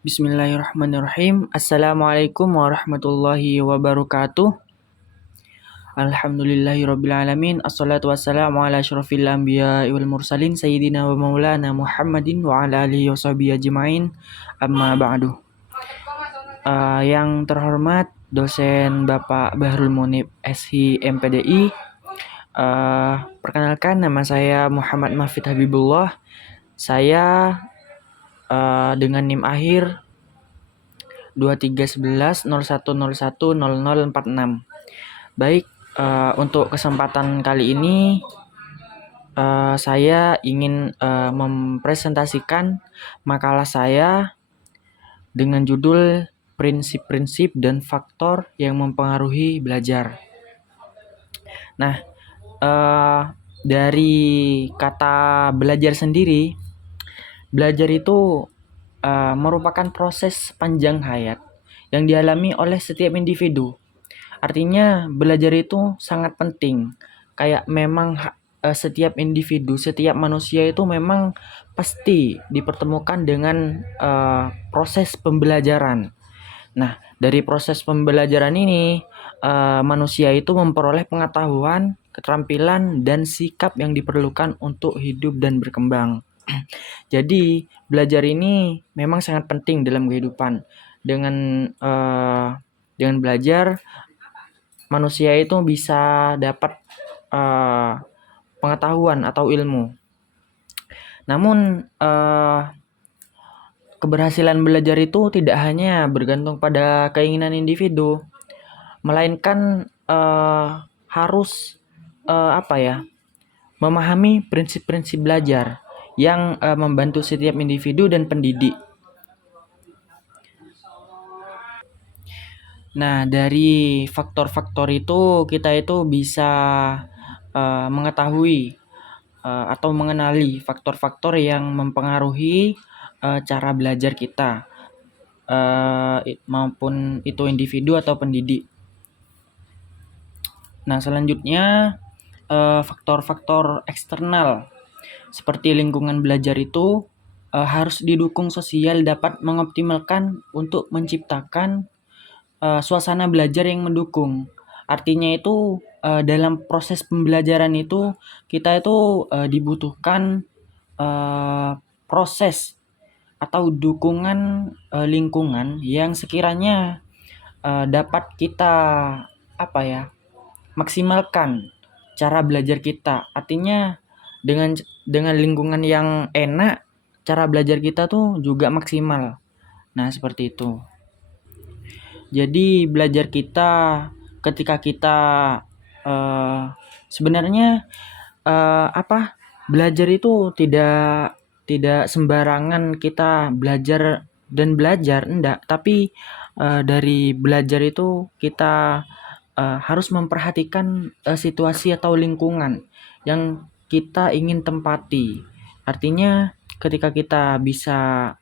Bismillahirrahmanirrahim. Assalamualaikum warahmatullahi wabarakatuh. Alhamdulillahirrabbilalamin. Assalatu wassalamu ala asyrafil anbiya wal mursalin sayyidina wa maulana Muhammadin wa ala alihi washabihi ajmain. Amma ba'du. Yang terhormat dosen Bapak Bahrul Munib SI MPDI. Perkenalkan, nama saya Muhammad Mahfid Habibullah. Saya dengan NIM akhir 231101010046. Baik, untuk kesempatan kali ini saya ingin mempresentasikan makalah saya dengan judul Prinsip-prinsip dan faktor yang mempengaruhi belajar. Nah, dari kata belajar sendiri, belajar itu merupakan proses panjang hayat yang dialami oleh setiap individu. Artinya belajar itu sangat penting. Kayak memang setiap individu, setiap manusia itu memang pasti dipertemukan dengan proses pembelajaran. Nah, dari proses pembelajaran ini manusia itu memperoleh pengetahuan, keterampilan, dan sikap yang diperlukan untuk hidup dan berkembang. Jadi, belajar ini memang sangat penting dalam kehidupan. Dengan belajar, manusia itu bisa dapat pengetahuan atau ilmu. Namun, keberhasilan belajar itu tidak hanya bergantung pada keinginan individu, melainkan harus memahami prinsip-prinsip belajar yang membantu setiap individu dan pendidik. Nah, dari faktor-faktor itu kita itu bisa mengetahui atau mengenali faktor-faktor yang mempengaruhi cara belajar kita, maupun itu individu atau pendidik. Nah, selanjutnya faktor-faktor eksternal seperti lingkungan belajar itu harus didukung sosial dapat mengoptimalkan untuk menciptakan suasana belajar yang mendukung. Artinya itu dalam proses pembelajaran itu kita itu dibutuhkan proses atau dukungan lingkungan yang sekiranya dapat kita maksimalkan cara belajar kita. Artinya dengan lingkungan yang enak, cara belajar kita tuh juga maksimal. Nah, seperti itu. Jadi belajar kita ketika kita sebenarnya belajar itu tidak sembarangan kita belajar dan belajar, enggak. Tapi dari belajar itu kita harus memperhatikan situasi atau lingkungan yang kita ingin tempati. Artinya ketika kita bisa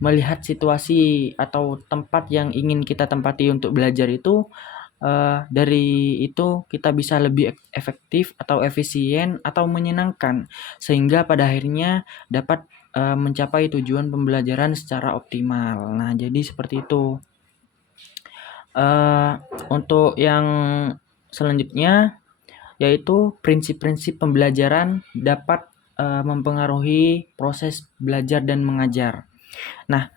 melihat situasi atau tempat yang ingin kita tempati untuk belajar itu, dari itu kita bisa lebih efektif atau efisien atau menyenangkan, sehingga pada akhirnya dapat mencapai tujuan pembelajaran secara optimal. Nah, jadi seperti itu. Untuk yang selanjutnya yaitu prinsip-prinsip pembelajaran dapat mempengaruhi proses belajar dan mengajar. Nah,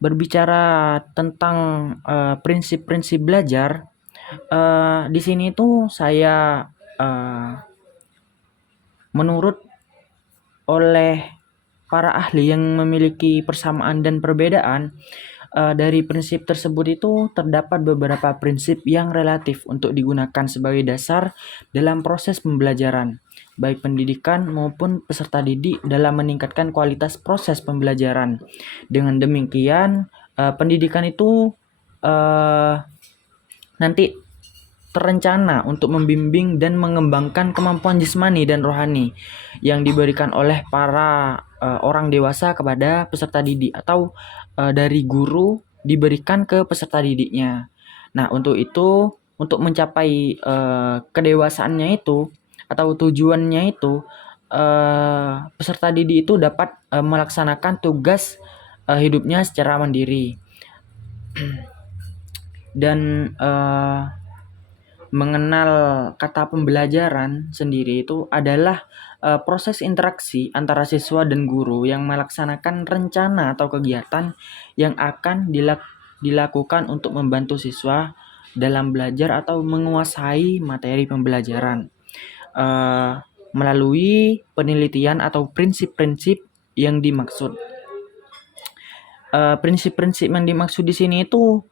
berbicara tentang prinsip-prinsip belajar, di sini tuh saya menurut oleh para ahli yang memiliki persamaan dan perbedaan, dari prinsip tersebut itu terdapat beberapa prinsip yang relatif untuk digunakan sebagai dasar dalam proses pembelajaran, baik pendidikan maupun peserta didik dalam meningkatkan kualitas proses pembelajaran. Dengan demikian, pendidikan itu nanti terencana untuk membimbing dan mengembangkan kemampuan jasmani dan rohani yang diberikan oleh para orang dewasa kepada peserta didik, atau dari guru diberikan ke peserta didiknya. Nah, untuk itu, untuk mencapai kedewasaannya itu atau tujuannya itu, peserta didik itu dapat melaksanakan tugas hidupnya secara mandiri dan mengenal kata pembelajaran sendiri itu adalah proses interaksi antara siswa dan guru yang melaksanakan rencana atau kegiatan yang akan dilakukan untuk membantu siswa dalam belajar atau menguasai materi pembelajaran melalui penelitian atau prinsip-prinsip yang dimaksud. Prinsip-prinsip yang dimaksud di sini itu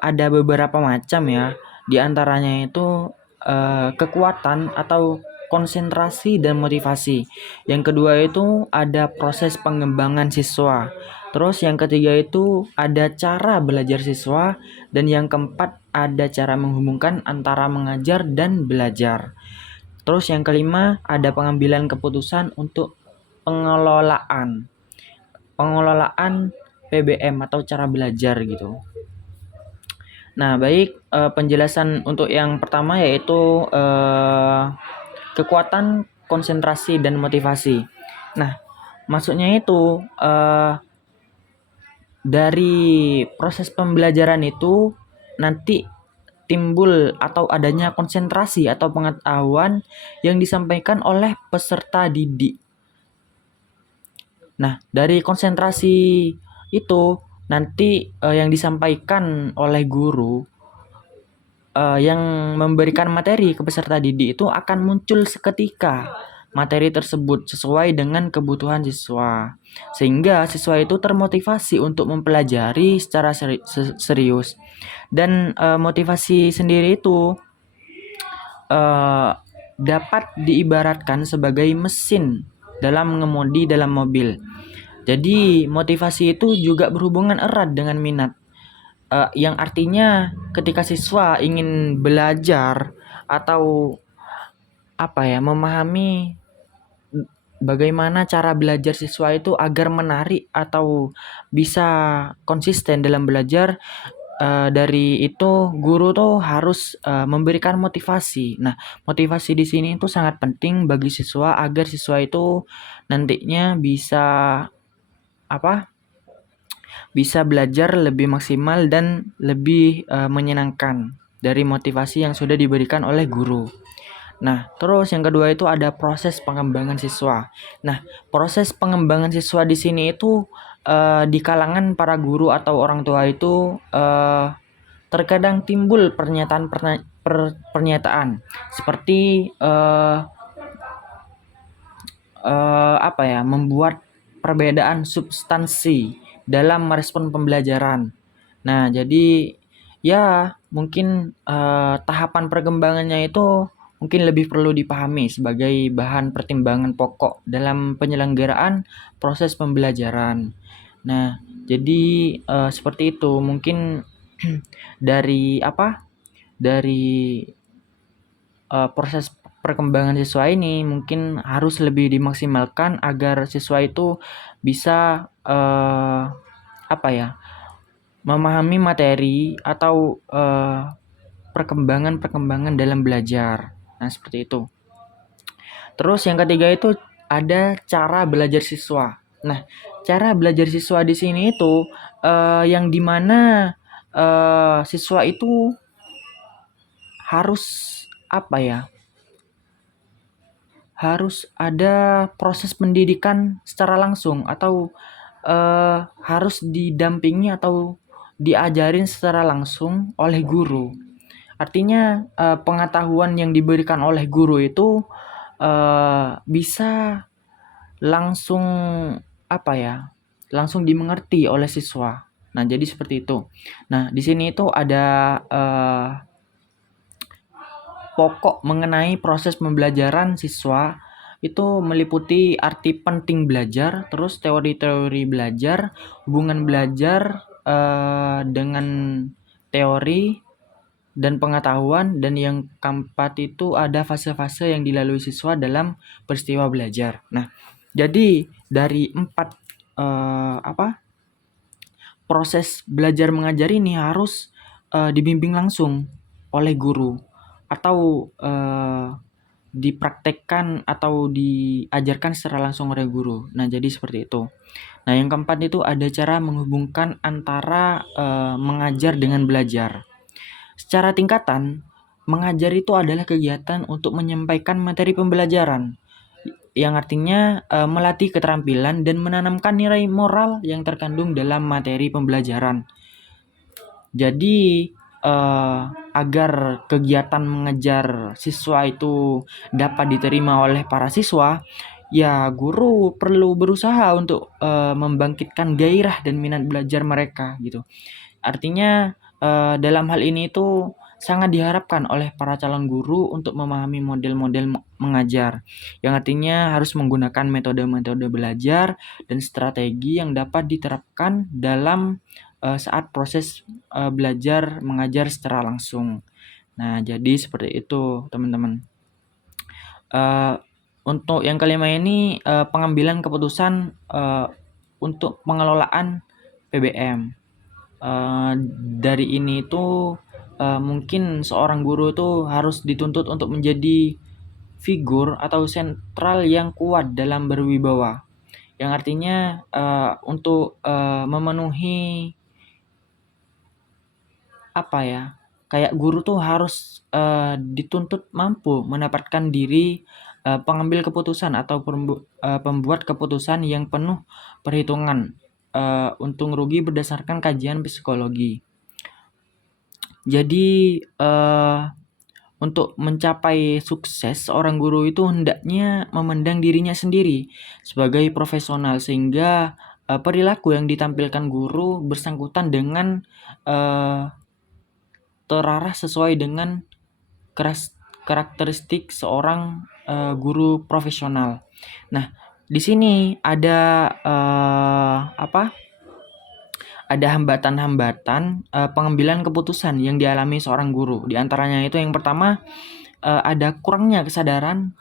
ada beberapa macam ya. Di antaranya itu kekuatan atau konsentrasi dan motivasi. Yang kedua itu ada proses pengembangan siswa. Terus yang ketiga itu ada cara belajar siswa dan yang keempat ada cara menghubungkan antara mengajar dan belajar. Terus yang kelima ada pengambilan keputusan untuk pengelolaan. Pengelolaan PBM atau cara belajar gitu. Nah, baik penjelasan untuk yang pertama yaitu kekuatan konsentrasi dan motivasi. Nah, maksudnya itu dari proses pembelajaran itu nanti timbul atau adanya konsentrasi atau pengetahuan yang disampaikan oleh peserta didik. Nah, dari konsentrasi itu nanti yang disampaikan oleh guru yang memberikan materi ke peserta didik itu akan muncul seketika materi tersebut sesuai dengan kebutuhan siswa. Sehingga siswa itu termotivasi untuk mempelajari secara serius. Dan motivasi sendiri itu dapat diibaratkan sebagai mesin dalam mengemudi dalam mobil. Jadi motivasi itu juga berhubungan erat dengan minat. Yang artinya ketika siswa ingin belajar atau memahami bagaimana cara belajar siswa itu agar menarik atau bisa konsisten dalam belajar, dari itu guru tuh harus memberikan motivasi. Nah, motivasi di sini itu sangat penting bagi siswa agar siswa itu nantinya bisa belajar lebih maksimal dan lebih menyenangkan dari motivasi yang sudah diberikan oleh guru. Nah, terus yang kedua itu ada proses pengembangan siswa. Nah, proses pengembangan siswa di sini itu di kalangan para guru atau orang tua itu terkadang timbul pernyataan seperti membuat perbedaan substansi dalam merespon pembelajaran. Nah, jadi ya mungkin tahapan perkembangannya itu mungkin lebih perlu dipahami sebagai bahan pertimbangan pokok dalam penyelenggaraan proses pembelajaran. Nah, jadi seperti itu mungkin dari proses perkembangan siswa ini mungkin harus lebih dimaksimalkan agar siswa itu bisa memahami materi atau perkembangan dalam belajar. Nah, seperti itu. Terus yang ketiga itu ada cara belajar siswa. Nah, cara belajar siswa di sini itu yang dimana siswa itu harus harus ada proses pendidikan secara langsung atau harus didampingi atau diajarin secara langsung oleh guru. Artinya pengetahuan yang diberikan oleh guru itu bisa langsung langsung dimengerti oleh siswa. Nah, jadi seperti itu. Nah, di sini itu ada pokok mengenai proses pembelajaran siswa itu meliputi arti penting belajar, terus teori-teori belajar, hubungan belajar dengan teori dan pengetahuan, dan yang keempat itu ada fase-fase yang dilalui siswa dalam peristiwa belajar. Nah, jadi dari 4 proses belajar mengajar ini harus dibimbing langsung oleh guru atau dipraktekkan atau diajarkan secara langsung oleh guru. Nah, jadi seperti itu. Nah, yang keempat itu ada cara menghubungkan antara mengajar dengan belajar. Secara tingkatan, mengajar itu adalah kegiatan untuk menyampaikan materi pembelajaran, yang artinya melatih keterampilan dan menanamkan nilai moral yang terkandung dalam materi pembelajaran. Jadi, agar kegiatan mengajar siswa itu dapat diterima oleh para siswa, ya guru perlu berusaha untuk membangkitkan gairah dan minat belajar mereka gitu. Artinya dalam hal ini itu sangat diharapkan oleh para calon guru untuk memahami model-model mengajar, yang artinya harus menggunakan metode-metode belajar dan strategi yang dapat diterapkan dalam saat proses belajar mengajar secara langsung. Nah, jadi seperti itu, teman-teman. Untuk yang kelima ini pengambilan keputusan untuk pengelolaan PBM. Dari ini tuh mungkin seorang guru tuh harus dituntut untuk menjadi figur atau sentral yang kuat dalam berwibawa, yang artinya untuk memenuhi apa ya, kayak guru tuh harus dituntut mampu mendapatkan diri pengambil keputusan atau pembuat keputusan yang penuh perhitungan untung rugi berdasarkan kajian psikologi. Jadi untuk mencapai sukses, seorang guru itu hendaknya memandang dirinya sendiri sebagai profesional, sehingga perilaku yang ditampilkan guru bersangkutan dengan terarah sesuai dengan karakteristik seorang guru profesional. Nah, di sini ada ada hambatan-hambatan pengambilan keputusan yang dialami seorang guru. Di antaranya itu yang pertama ada kurangnya kesadaran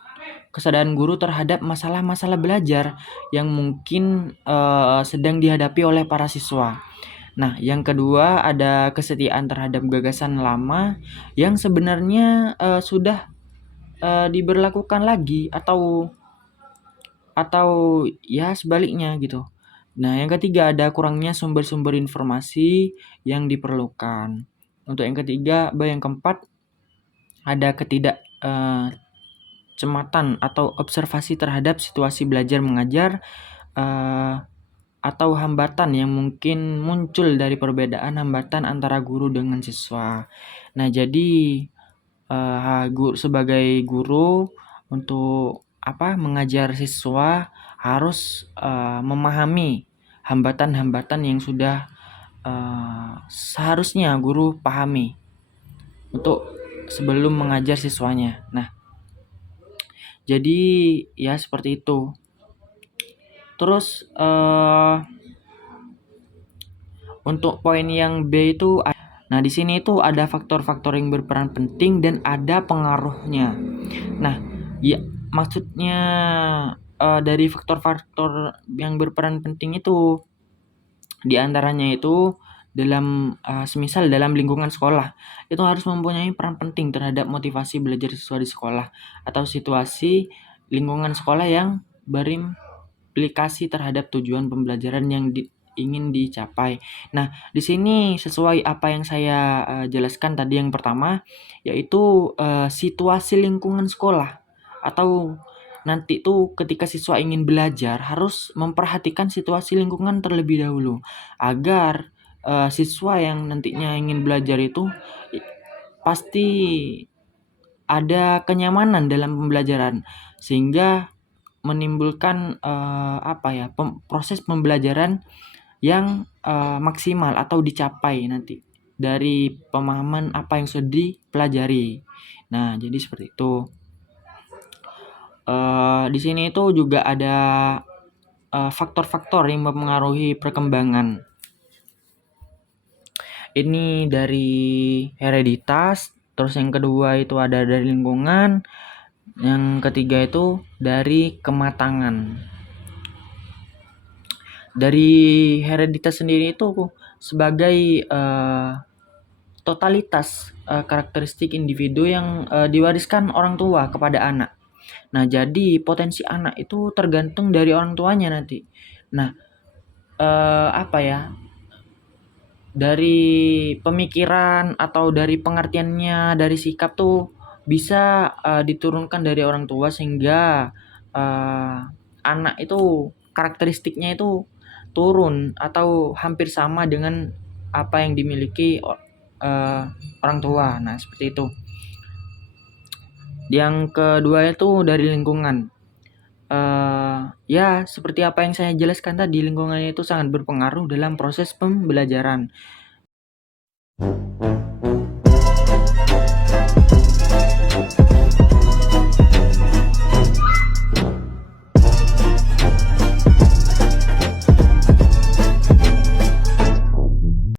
guru terhadap masalah-masalah belajar yang mungkin sedang dihadapi oleh para siswa. Nah, yang kedua ada kesetiaan terhadap gagasan lama yang sebenarnya sudah diberlakukan lagi atau ya sebaliknya gitu. Nah, yang ketiga ada kurangnya sumber-sumber informasi yang diperlukan. Untuk yang ketiga, yang keempat ada cematan atau observasi terhadap situasi belajar mengajar atau hambatan yang mungkin muncul dari perbedaan hambatan antara guru dengan siswa. Nah, jadi sebagai guru untuk mengajar siswa harus memahami hambatan-hambatan yang sudah seharusnya guru pahami untuk sebelum mengajar siswanya. Nah, jadi ya seperti itu. Terus untuk poin yang B itu, nah di sini itu ada faktor-faktor yang berperan penting dan ada pengaruhnya. Nah, ya maksudnya dari faktor-faktor yang berperan penting itu di antaranya itu dalam semisal dalam lingkungan sekolah itu harus mempunyai peran penting terhadap motivasi belajar siswa di sekolah atau situasi lingkungan sekolah yang berimplikasi terhadap tujuan pembelajaran yang ingin dicapai. Nah, di sini sesuai apa yang saya jelaskan tadi yang pertama, yaitu situasi lingkungan sekolah atau nanti tuh ketika siswa ingin belajar harus memperhatikan situasi lingkungan terlebih dahulu agar siswa yang nantinya ingin belajar itu pasti ada kenyamanan dalam pembelajaran sehingga menimbulkan proses pembelajaran yang maksimal atau dicapai nanti dari pemahaman apa yang sudah dipelajari. Nah, jadi seperti itu. Di sini itu juga ada faktor-faktor yang mempengaruhi perkembangan. Ini dari hereditas, terus yang kedua itu ada dari lingkungan, yang ketiga itu dari kematangan. Dari hereditas sendiri itu sebagai totalitas karakteristik individu yang diwariskan orang tua kepada anak. Nah, jadi potensi anak itu tergantung dari orang tuanya nanti. Nah, apa ya, dari pemikiran atau dari pengertiannya, dari sikap tuh bisa, diturunkan dari orang tua sehingga, eee, anak itu karakteristiknya itu turun atau hampir sama dengan apa yang dimiliki orang tua. Nah, seperti itu. Yang kedua itu dari lingkungan. Ya seperti apa yang saya jelaskan tadi, lingkungan itu sangat berpengaruh dalam proses pembelajaran.